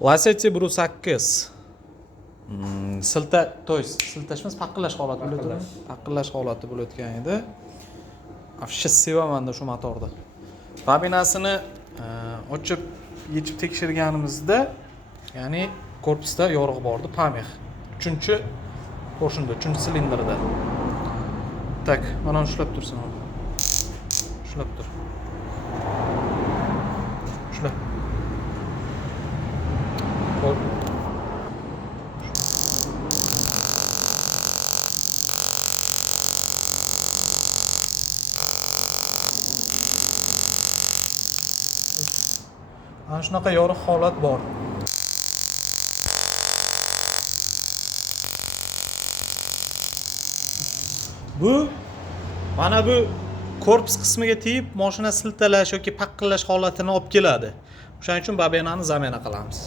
Lacetti Bru 8. To есть siltashmas paqillash holati bo'ladi. Paqillash holati bo'layotgan edi. Afshis sevaman shu motorni. Babinasini ochib, yechib tekshirganimizda, ya'ni korpusda yorug' bor edi, Pameh. 3-porshunda, 3-silindrda. Tak, mana ushlab tursin. Ushlab tur. Ushlab. Qo'y. Ana shunaqa yorug' holat bor. Mana bu korpus qismiga tegib, mashina siltalash yoki paqillash holatini olib keladi. O'shaning uchun babinani zamana qilamiz.